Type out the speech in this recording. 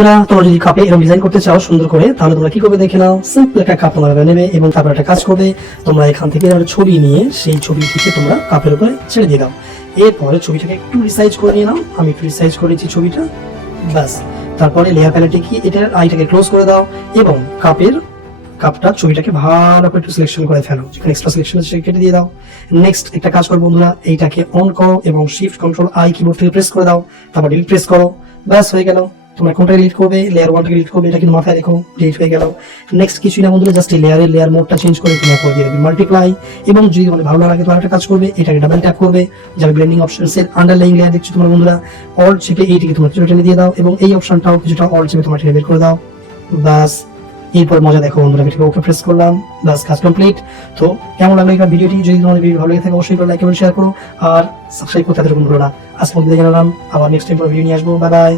বন্ধুরা, তোমরা যদি কাপে এরকম ডিজাইন করতে চাও সুন্দর করে, তাহলে তোমরা কি করবে দেখে নাও। সিম্পল একটা কাপ তোমরা নেবে এবং তারপর একটা কাজ করবে, তোমরা এখান থেকে একটা ছবি নিয়ে সেই ছবিটিকে তোমরা কাপের উপরে ছেড়ে দিয়ে দাও। এরপরে ছবিটাকে একটু রিসাইজ করে নিয়ে নাও। আমি একটু রিসাইজ করে নিচ্ছি ছবিটা, ব্যাস। তারপরে লেয়ার প্যালেটে কি এটার আইটাকে ক্লোজ করে দাও এবং কাপটা ছবিটাকে ভালো করে একটু সিলেকশন করে ফেলো, যেখানে এক্সট্রা সিলেকশন আছে সেটা কেটে দিয়ে দাও। নেক্সট একটা কাজ করো বন্ধুরা, এইটাকে অন করো এবং শিফট কন্ট্রোল আই কিবোর্ড থেকে প্রেস করে দাও, তারপর ডিলিট প্রেস করো, ব্যাস হয়ে গেল। তোমরা কোনটা ডিলিট করবে? লেয়ার 1 টা ডিলিট করবে, এটা কিন্তু মাথায় রেখো, ডিলিট হয়ে গেল। নেক্সট কিছুই না বন্ধুরা, জাস্ট এই লেয়ার মোডটা চেঞ্জ করে তোমরা করে দিয়ে দেবে মাল্টিপ্লাই। এবং যদি তোমাদের ভালো লাগে তো আরেকটা কাজ করবে, এটাকে ডাবল ট্যাপ করবে, যাবে ব্লেন্ডিং অপশনস এর আন্ডারলাইং লেয়ার দেখছো তোমরা বন্ধুরা, অল চেপে এইটিকে তোমরা টেনে দিয়ে দাও এবং এই অপশনটাও কিছুটা অল চেপে তোমরা টেনে বের করে দাও, ব্যাস। এরপর মজা দেখো বন্ধুরা, আমি ওকে প্রেস করলাম, বাস কাজ কমপ্লিট। তো কেমন লাগলো এই ভিডিওটি? যদি তোমাদের ভিডিও ভালো লেগে থাকে অবশ্যই লাইক এবং শেয়ার করো আর সাবস্ক্রাইব করতে ভুলো না। আজকে মধ্যে জানালাম, আবার নেক্সট টাইম ভিডিও নিয়ে আসবো। Bye bye.